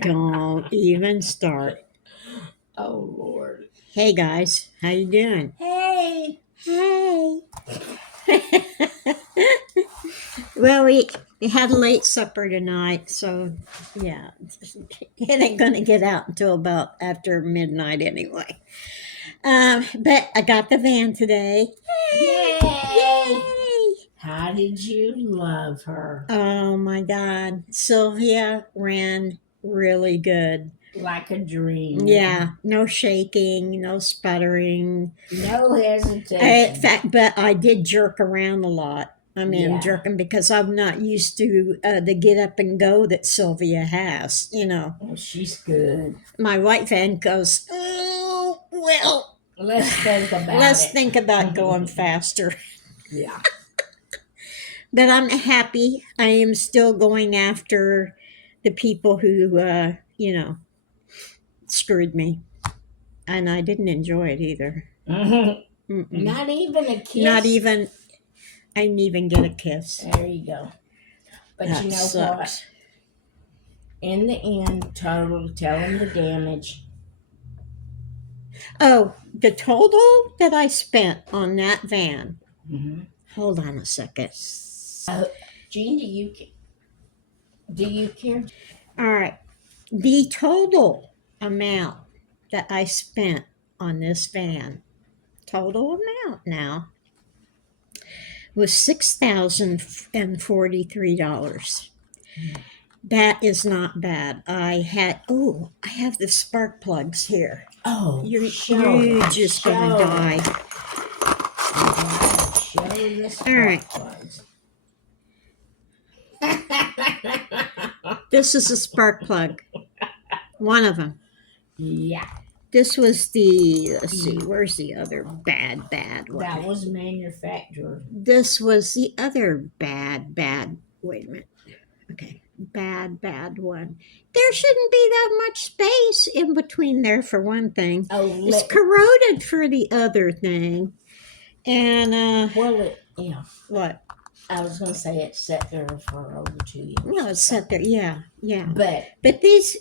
Don't even start. Oh Lord. Hey guys, how you doing? Hey. Hey. Well, we had a late supper tonight, so yeah, it ain't gonna get out until about after midnight anyway. But I got the van today. Yay. Yay! How did you love her? Oh my God, Sylvia ran really good. Like a dream. Yeah, no shaking, no sputtering. No In hesitation. fact, but I did jerk around a lot. I mean, Yeah. jerking because I'm not used to the get up and go that Sylvia has. Well, she's good. My white van goes, oh, well, Let's think about let's it. think about going faster. Yeah. But I'm happy. I am still going after the people who, screwed me. And I didn't enjoy it either. Mm-mm. Not even a kiss. Not even, I didn't even get a kiss. There you go. But That you know sucks. what? In the end, total, tell them the damage. Oh, the total that I spent on that van. Mm-hmm. Hold on a second. Jean, do you care? All right. The total amount that I spent on this van, total amount now, was $6,043. That is not bad. I have the spark plugs here. Oh, You're show. just gonna die. Show this. All right. This is a spark plug. One of them. Yeah. This was the, let's see, where's the other bad one? That was manufacturer. This was the other bad, wait a minute. Okay, bad one. There shouldn't be that much space in between there for one thing. Oh, It's corroded for the other thing. And, yeah. What? I was going to say it sat there for over 2 years. No, it sat there, yeah. But these...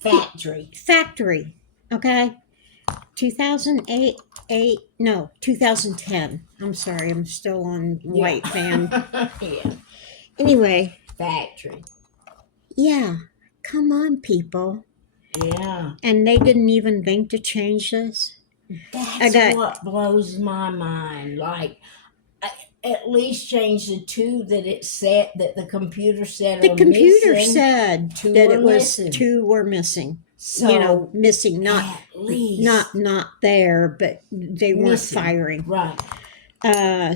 Factory. Okay. 2010. I'm sorry, I'm still on white van. Yeah. Anyway. Factory. Yeah. Come on, people. Yeah. And they didn't even think to change this? That's what blows my mind. Like, at least change the two that it said, that the computer said The computer missing. Said Two that were it was missing. Two were missing. So, missing, not at least. not there, but they weren't firing. Right.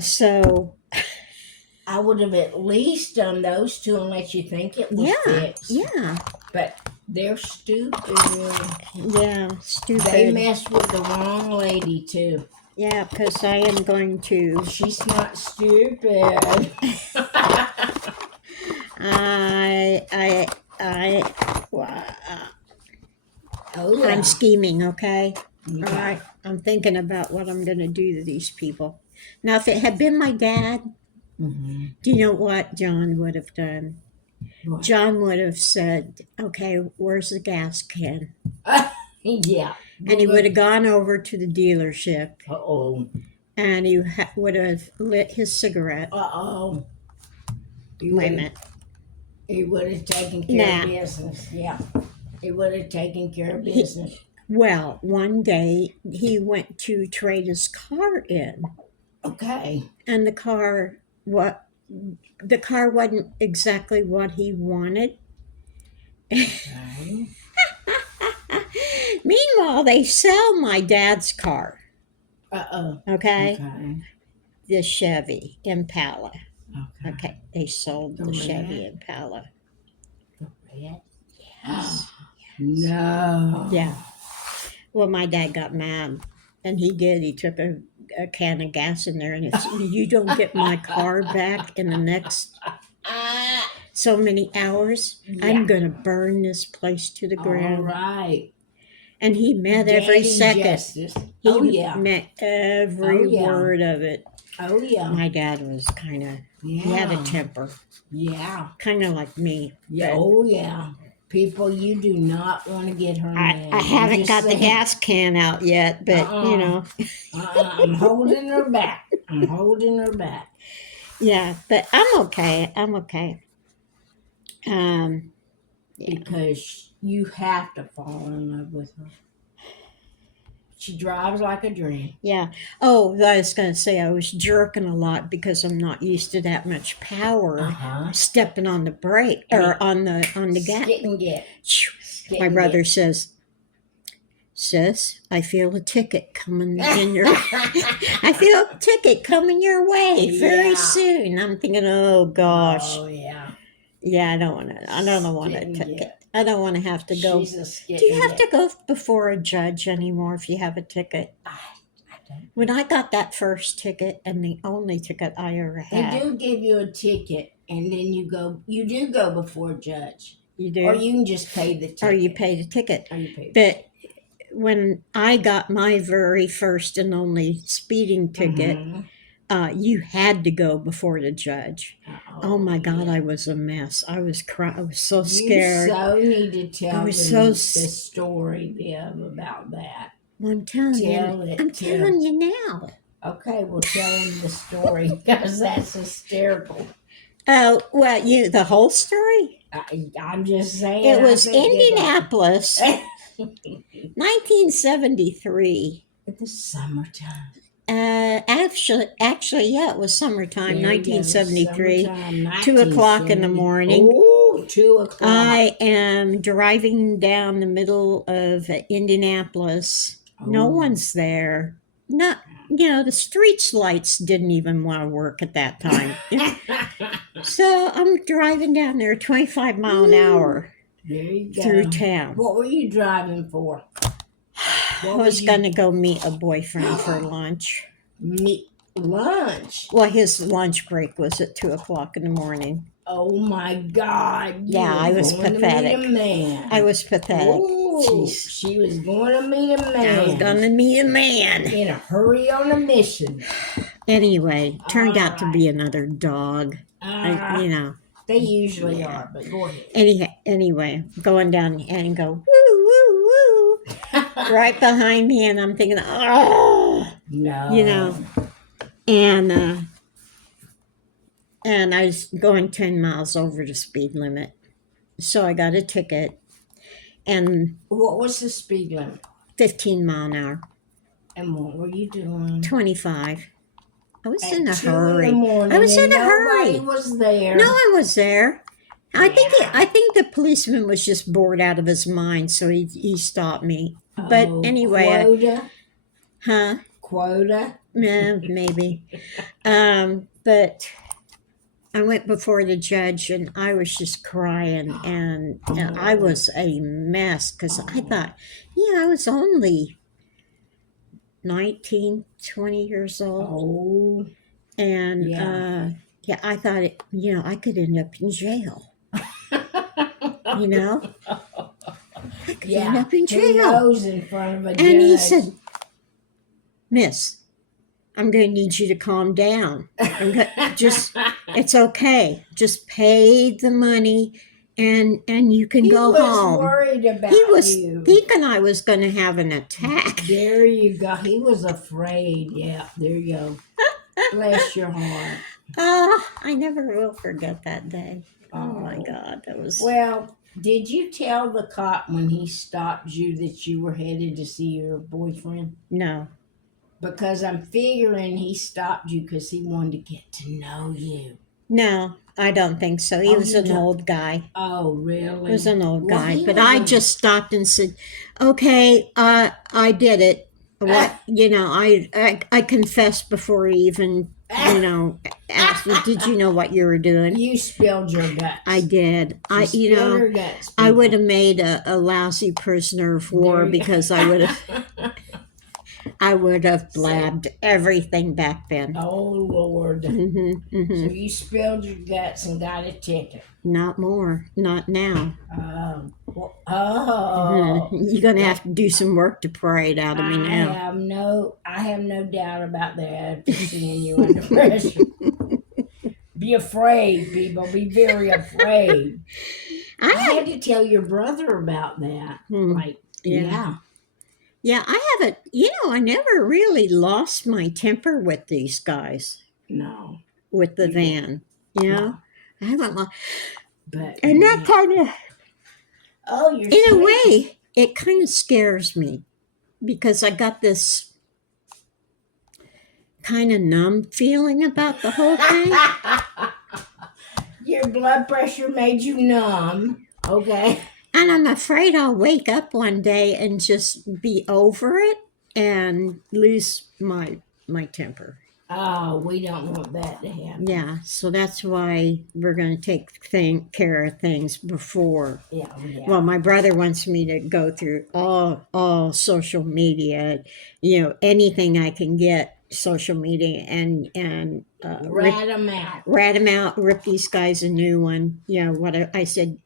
So I would have at least done those two and let you think it was fixed. Yeah. But they're stupid. Yeah, stupid. They messed with the wrong lady too. Yeah, because I am going to. She's not stupid. I'm scheming, okay? Yeah. All right. I'm thinking about what I'm going to do to these people. Now, if it had been my dad, do you know what John would have done? What? John would have said, okay, where's the gas can? Yeah. And he would have gone over to the dealership. Uh-oh. And he would have lit his cigarette. Uh-oh. Wait a minute. He would have taken care of business. Yeah. He would have taken care of business. Well, one day he went to trade his car in. Okay. And the car wasn't exactly what he wanted. Okay. Meanwhile, they sell my dad's car. Okay. The Chevy Impala. Okay. They sold the Chevy Impala. The red? Yes. No. Yeah. Well, my dad got mad, and he did. He took a can of gas in there, and it's, you don't get my car back in the next so many hours, I'm going to burn this place to the ground. All right. And he meant every second. Justice. He meant every word of it. Oh, yeah. My dad was kind of, he had a temper. Yeah. Kind of like me. Yeah. Oh, yeah. People, you do not want to get her mad. I haven't got the gas can out yet, but you know. I'm holding her back. Yeah, but I'm okay. Yeah. Because you have to fall in love with her. She drives like a dream. Yeah. Oh, I was going to say I was jerking a lot because I'm not used to that much power stepping on the brake or on the gas. My brother says, "Sis, I feel a ticket coming in your I feel a ticket coming your way very soon." I'm thinking, "Oh gosh." Oh yeah. Yeah, I don't want a ticket. I don't want to have to go. Do you have to go before a judge anymore if you have a ticket? I don't. When I got that first ticket, and the only ticket I ever had, they do give you a ticket, and then you do go before a judge. You do, or you can just pay the ticket. Or you pay the ticket. But when I got my very first and only speeding ticket, you had to go before the judge. Oh my God, I was a mess. I was crying. I was so scared. You so need to tell me the story, Viv, about that. Well, I'm telling you now. Okay, well, tell him the story because that's hysterical. Oh, well, the whole story? I'm just saying. It was Indianapolis, 1973. In the summertime. Actually, yeah, it was summertime, 1973. 2 o'clock in the morning. Oh, 2 o'clock. I am driving down the middle of Indianapolis. No one's there. The street lights didn't even want to work at that time. So I'm driving down there 25 mile an hour through town. What were you driving for? I was going to go meet a boyfriend for lunch. Meet lunch? Well, his lunch break was at 2 o'clock in the morning. Oh my God. Yeah, I was pathetic. To meet a man. I was pathetic. Ooh, she was going to meet a man. I was going to meet a man. In a hurry on a mission. Anyway, turned out to be another dog. They usually are, but go ahead. Anyway, going down and go, woo, woo, woo, right behind me, and I'm thinking, oh, no. And I was going 10 miles over the speed limit. So I got a ticket. And what was the speed limit? 15 mile an hour. And what were you doing? 25. I was in a hurry. I was in a hurry. Nobody was there. No one was there. I think the policeman was just bored out of his mind, so he stopped me. But anyway, quota? Huh? Quota? Yeah, maybe. But I went before the judge, and I was just crying, and I was a mess because I thought, I was only 19, 20 years old. And I thought, I could end up in jail. I could end up in jail. Who knows in front of a judge? And he said, "Miss, I'm going to need you to calm down. It's okay. Just pay the money and you can go home." He was worried about you. Thinking I was going to have an attack. There you go. He was afraid. Yeah, there you go. Bless your heart. I never will forget that day. Oh my God, that was... Well, did you tell the cop when he stopped you that you were headed to see your boyfriend? No. Because I'm figuring he stopped you because he wanted to get to know you. No, I don't think so. He was an old guy. Oh, really? He was an old guy. But I just stopped and said, "Okay, I did it. What I confessed before he even asked me, did you know what you were doing?" You spilled your guts. I did. Your guts, I would have made a lousy prisoner of war because I would have blabbed everything back then. Oh, Lord. Mm-hmm. So you spilled your guts and got a ticket. Not more. Not now. Oh, You're gonna have to do some work to pry it out of me now. I have no doubt about that after seeing you under pressure. Be afraid, people. Be very afraid. I had to tell your brother about that. Like, yeah. Yeah, I haven't, I never really lost my temper with these guys. No. With the van. No. I haven't lost. But and that kind of, you're in sweet. a way, it kind of scares me because I got this kind of numb feeling about the whole thing. Your blood pressure made you numb. Okay. And I'm afraid I'll wake up one day and just be over it and lose my temper. Oh, we don't want that to happen. Yeah, so that's why we're going to take care of things before. Yeah. Well, my brother wants me to go through all social media, anything I can get social media and rat them out. Rat them out. Rip these guys a new one. I said.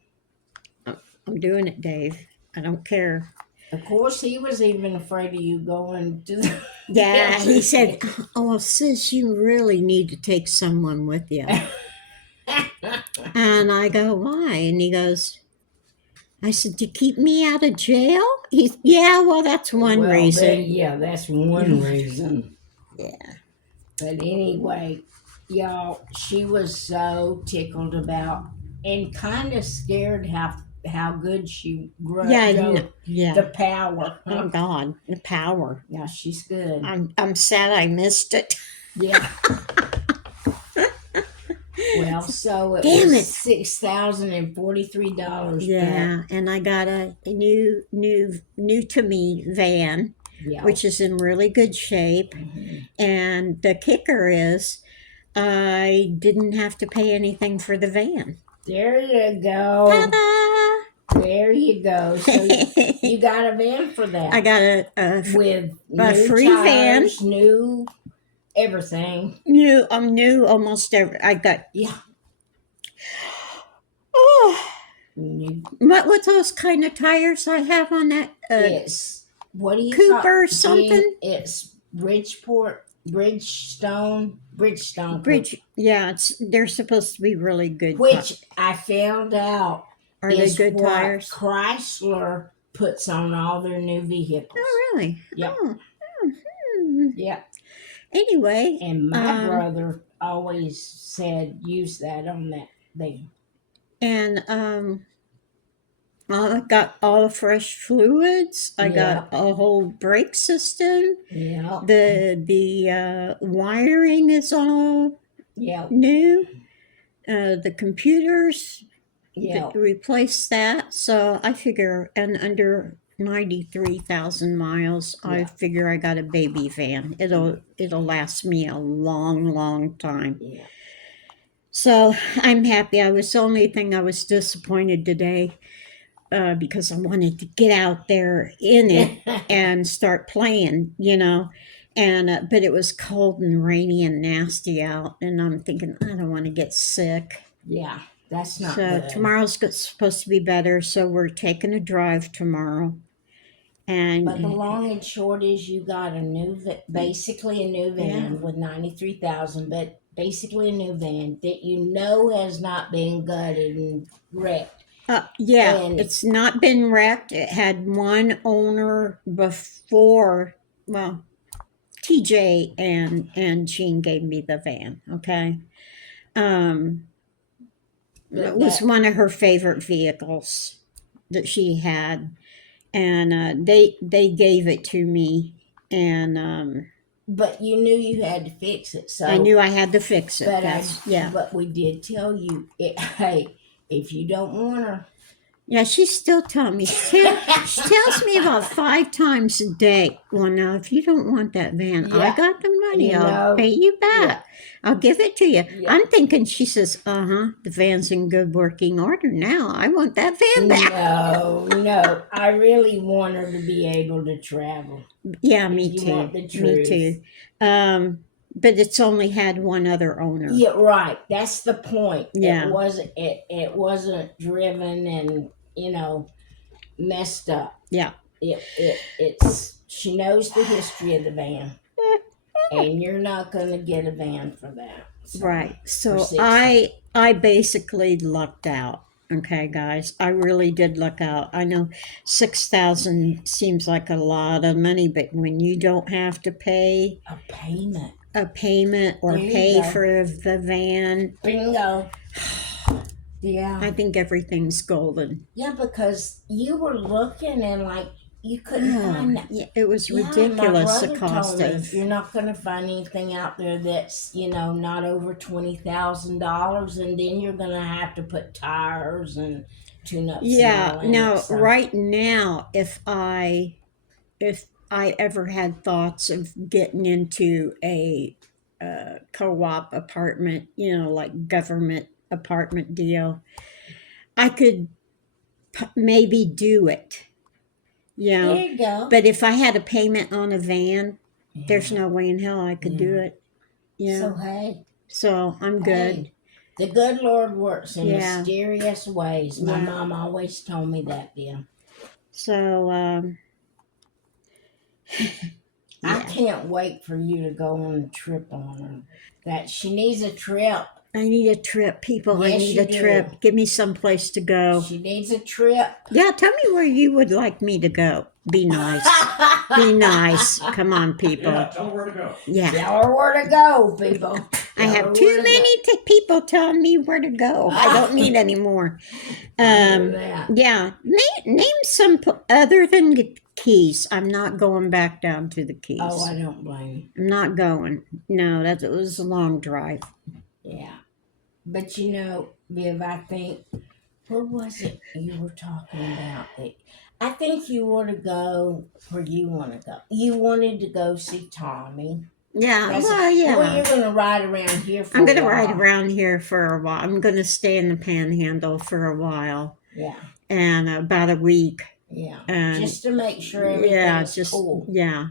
I'm doing it, Dave. I don't care. Of course, he was even afraid of you going to the. Yeah, he said, "Oh, sis, you really need to take someone with you." And I go, "Why?" And he goes, I said, "To keep me out of jail?" He's, "Yeah, well, that's one reason." That's one reason. Yeah. But anyway, y'all, she was so tickled about and kind of scared how good she grew. The power. Oh God, the power. Yeah, she's good. I'm sad I missed it. Yeah. Well, so it was $6,043. Yeah, and I got a new to me van, which is in really good shape. Mm-hmm. And the kicker is, I didn't have to pay anything for the van. There you go. Ta-da! There you go. So you got a van for that. I got with a new free tires, van, new everything. New almost every. I got What's those kind of tires I have on that? It's what do you Cooper something? It's Bridgestone. Yeah, they're supposed to be really good. Which I found out are they good tires? Chrysler puts on all their new vehicles. Oh, really? Yep. Yeah. Anyway, and my brother always said use that on that thing. And I got all fresh fluids. I got a whole brake system. Yeah. The wiring is all new. The computers. Replace that. So I figure, and under 93,000 miles, I figure I got a baby van. It'll last me a long time. Yeah. So I'm happy. The only thing I was disappointed today, because I wanted to get out there in it and start playing, and but it was cold and rainy and nasty out, and I'm thinking I don't want to get sick. Yeah, that's not good. Tomorrow's supposed to be better, so we're taking a drive tomorrow. But the long and short is you got basically a new van with 93,000, but basically a new van that has not been gutted and wrecked. It's not been wrecked. It had one owner before. Well, TJ and Jean gave me the van. Okay, it was one of her favorite vehicles that she had. And they gave it to me, and but you knew you had to fix it. So I knew I had to fix it. But we did tell you, hey, if you don't want her. Yeah, she's still telling me. She tells me about 5 times a day. Well, now, if you don't want that van, I got the money. I'll pay you back. I'll give it to you. Yeah. I'm thinking, she says, the van's in good working order now. I want that van back. No. I really want her to be able to travel. Yeah, me too. Want the truth. Me too. But it's only had one other owner. Yeah, right. That's the point. Yeah. It wasn't driven and, messed up. Yeah. It's she knows the history of the van, and you're not going to get a van for that. So, right. So I basically lucked out. Okay, guys, I really did luck out. I know 6,000 seems like a lot of money, but when you don't have to pay a payment or there pay for the van, bingo. Yeah, I think everything's golden. Yeah, because you were looking and like you couldn't find that. Yeah, it was ridiculous. My The brother cost told me of you're not going to find anything out there that's not over $20,000, and then you're going to have to put tires and tune-ups. Yeah. And all in Now, it, so. right now, if I ever had thoughts of getting into a co-op apartment, like government apartment deal, I could maybe do it. There you go. But if I had a payment on a van, there's no way in hell I could do it. So hey, so I'm good. The good Lord works in mysterious ways. My mom always told me that, dear. So I can't wait for you to go on a trip on her. That she needs a trip. I need a trip, people. Yes, I need a trip. Give me some place to go. She needs a trip. Yeah, tell me where you would like me to go. Be nice. Be nice. Come on, people. Yeah, tell her where to go. Yeah. Tell her where to go, people. I have too many people telling me where to go. I don't need any more. Yeah. Name some other than the Keys. I'm not going back down to the Keys. Oh, I don't blame you. I'm not going. No, it was a long drive. Yeah. But Viv, I think, what was it you were talking about? I think you want to go where you want to go. You wanted to go see Tommy. Yeah, Well, you're going to ride around here for a while. I'm going to ride around here for a while. I'm going to stay in the Panhandle for a while. Yeah. And about a week. Yeah. And just to make sure everything's cool. Yeah.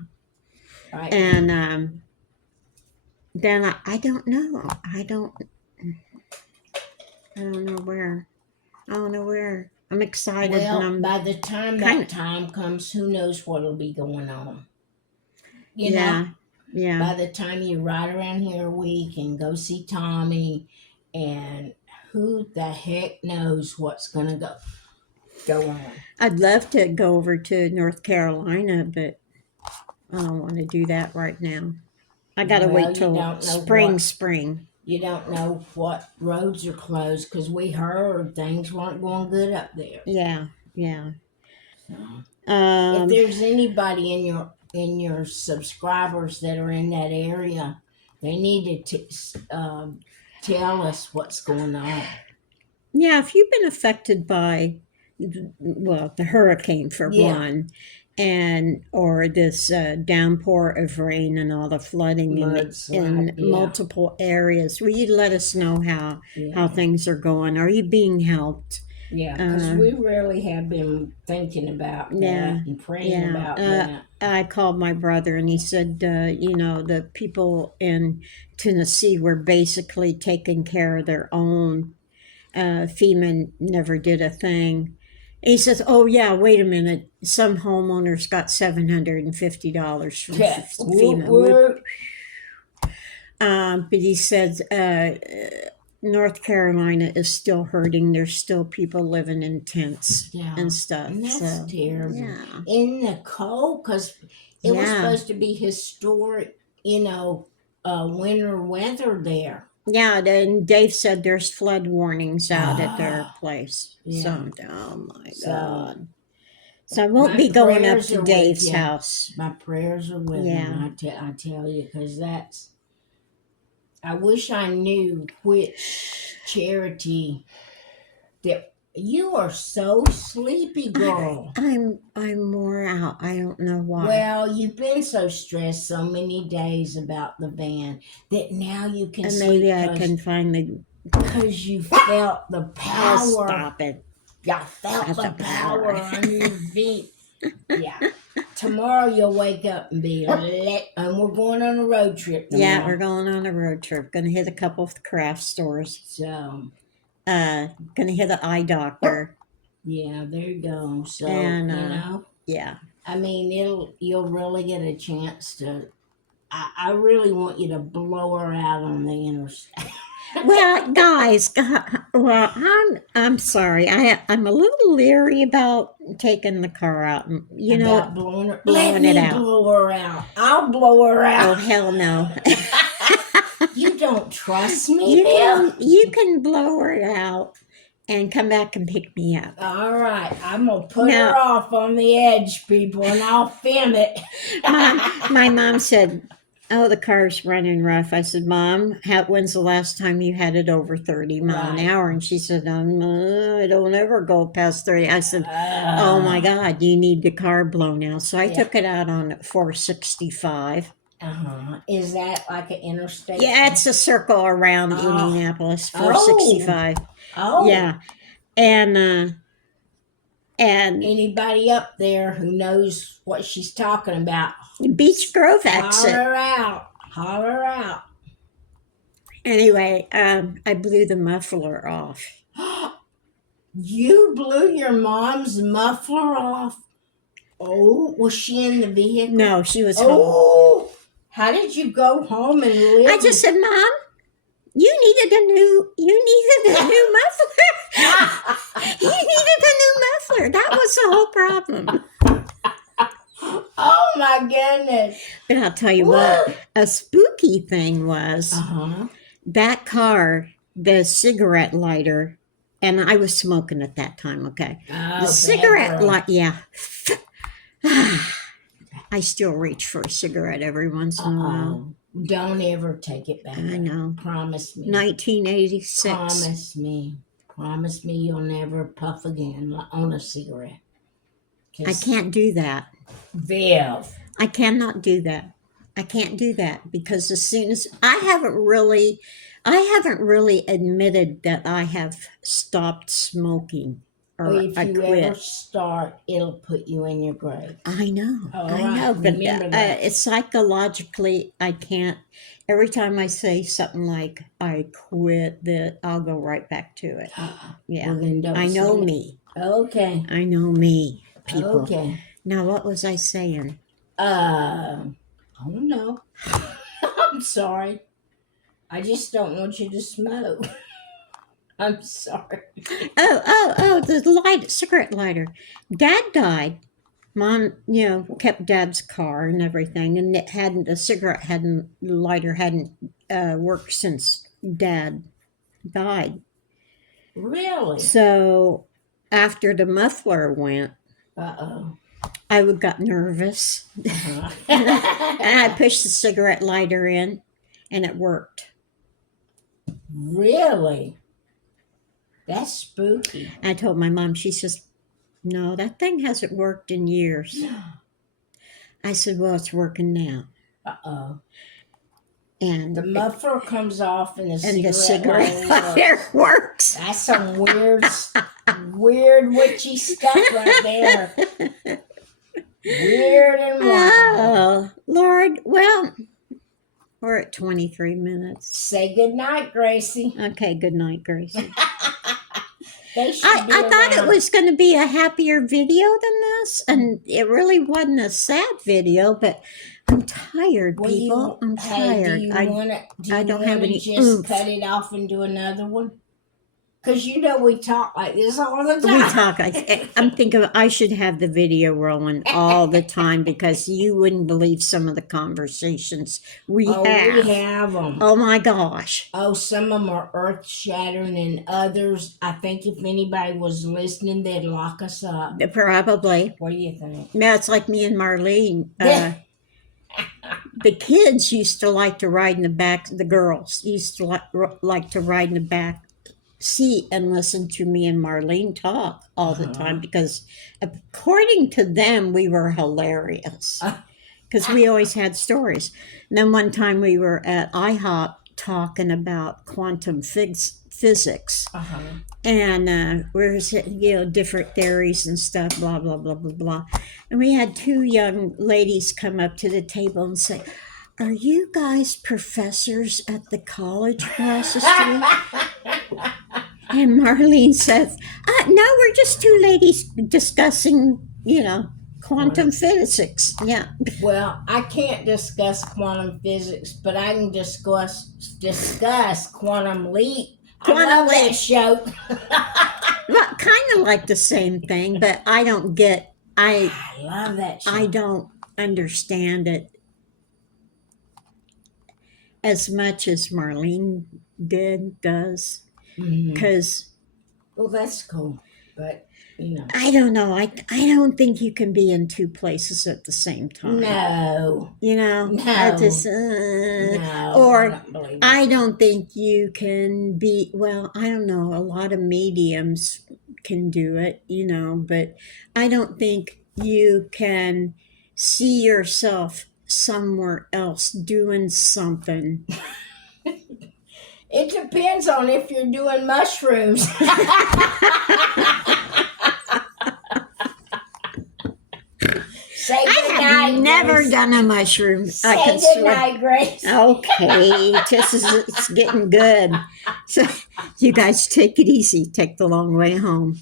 Right. And then I don't know. I don't know where. I don't know where. I'm excited. Well, by the time that time comes, who knows what'll be going on. You know? Yeah. By the time you ride around here a week and go see Tommy, and who the heck knows what's going to go on. I'd love to go over to North Carolina, but I don't want to do that right now. I got to wait till spring. You don't know what roads are closed because we heard things weren't going good up there. Yeah. So, if there's anybody in your subscribers that are in that area, they need to tell us what's going on. Yeah, if you've been affected by, the hurricane for one, or this downpour of rain and all the flooding in multiple areas, will you let us know how things are going? Are you being helped? Yeah, because we really have been thinking about that and praying about that. I called my brother and he said, the people in Tennessee were basically taking care of their own. FEMA never did a thing. And he says, "Oh yeah, wait a minute. Some homeowners got $750 from FEMA." But he said North Carolina is still hurting. There's still people living in tents and stuff. And that's terrible. Yeah. In the cold, because it was supposed to be historic, winter weather there. Yeah, and Dave said there's flood warnings out at their place. Yeah. So, oh my God. So I won't be going up to Dave's house. My prayers are with him, I tell you, because I wish I knew which charity that. You are so sleepy, girl. I'm wore out. I don't know why. Well, you've been so stressed so many days about the van that now you can and sleep. Maybe I can finally. Because you felt the power. Oh, stop it. You felt the power on your feet. Yeah. Tomorrow you'll wake up and be and we're going on a road trip tomorrow. Yeah, we're going on a road trip. Going to hit a couple of craft stores. So. Gonna hit the eye doctor. Yeah, there you go. So, And yeah. I mean, you'll really get a chance to. I really want you to blow her out on the interstate. Well, guys, well, I'm sorry. I'm a little leery about taking the car out and About blowing her. blowing Let it me out. blow her out. I'll blow her Oh out. hell no! You don't trust me, you can blow her out and come back and pick me up. All right, I'm gonna put her off on the edge, people, and I'll film it. My mom said, "Oh, the car's running rough." I said, "Mom, when's the last time you had it over 30 mile an hour?" And she said, I don't ever go past 30. I said, "Oh my God, you need the car blown out." So I took it out on 465. Is that like an interstate? Yeah, it's a circle around Indianapolis, 465. Oh. Yeah. And anybody up there who knows what she's talking about, Beach Grove exit. Holler out. Anyway, I blew the muffler off. You blew your mom's muffler off? Oh, was she in the vehicle? No, she was home. How did you go home and live? I just said, Mom, you needed a new muffler. You needed a new muffler. That was the whole problem. Oh my goodness. But I'll tell you what, a spooky thing was that car, the cigarette lighter, and I was smoking at that time, okay? The cigarette light, yeah. I still reach for a cigarette every once in a while. Don't ever take it back. I know. Promise me. 1986. Promise me you'll never puff again on a cigarette. I can't do that. Viv. I cannot do that. I can't do that because as soon as I haven't really admitted that I have stopped smoking or if I you quit. ever start, it'll put you in your grave. I know. I know, but it's psychologically I can't. Every time I say something like I quit, that I'll go right back to it. Yeah, well, I know me. Okay. I know me, people. Okay. Now, what was I saying? I don't know. I'm sorry. I just don't want you to smoke. I'm sorry. Oh, the cigarette lighter. Dad died. Mom, kept Dad's car and everything, and the lighter hadn't worked since Dad died. Really? So after the muffler went, I got nervous, and I pushed the cigarette lighter in, and it worked. Really? That's spooky. I told my mom. She says, "No, that thing hasn't worked in years." I said, "Well, it's working now." And the muffler comes off, and the cigarette lighter works. That's some weird witchy stuff right there. Weird and wild. Oh, Lord. Well, we're at 23 minutes. Say good night, Gracie. Okay, good night, Gracie. I thought it was going to be a happier video than this, and it really wasn't a sad video, but I'm tired, people. I'm tired. I don't have any just cut it off and do another one? Because we talk like this all the time. We talk. I'm thinking I should have the video rolling all the time because you wouldn't believe some of the conversations we have. We have them. Oh my gosh. Oh, some of them are earth shattering, and others, I think if anybody was listening, they'd lock us up. Probably. What do you think? Yeah, it's like me and Marlene. The kids used to like to ride in the back. The girls used to like to ride in the back seat and listen to me and Marlene talk all the time because according to them we were hilarious because we always had stories. And then one time we were at IHOP talking about quantum physics and we were saying, different theories and stuff, blah blah blah blah blah, and we had two young ladies come up to the table and say, "Are you guys professors at the college across the street?" And Marlene says, no, we're just two ladies discussing, quantum physics. Yeah. Well, I can't discuss quantum physics, but I can discuss Quantum Leap. Quantum I love Leap. that show. Well, kind of like the same thing, but I don't get. I love that show. I don't understand it as much as Marlene does, because. Well, that's cool, but I don't know. I don't think you can be in two places at the same time. No. No. I just, no. Or I don't think you can be. Well, I don't know. A lot of mediums can do it, but I don't think you can see yourself somewhere else doing something. It depends on if you're doing mushrooms. Say good night, never Grace. done a mushroom. Say good night, Grace. Okay, it's getting good. So you guys take it easy. Take the long way home.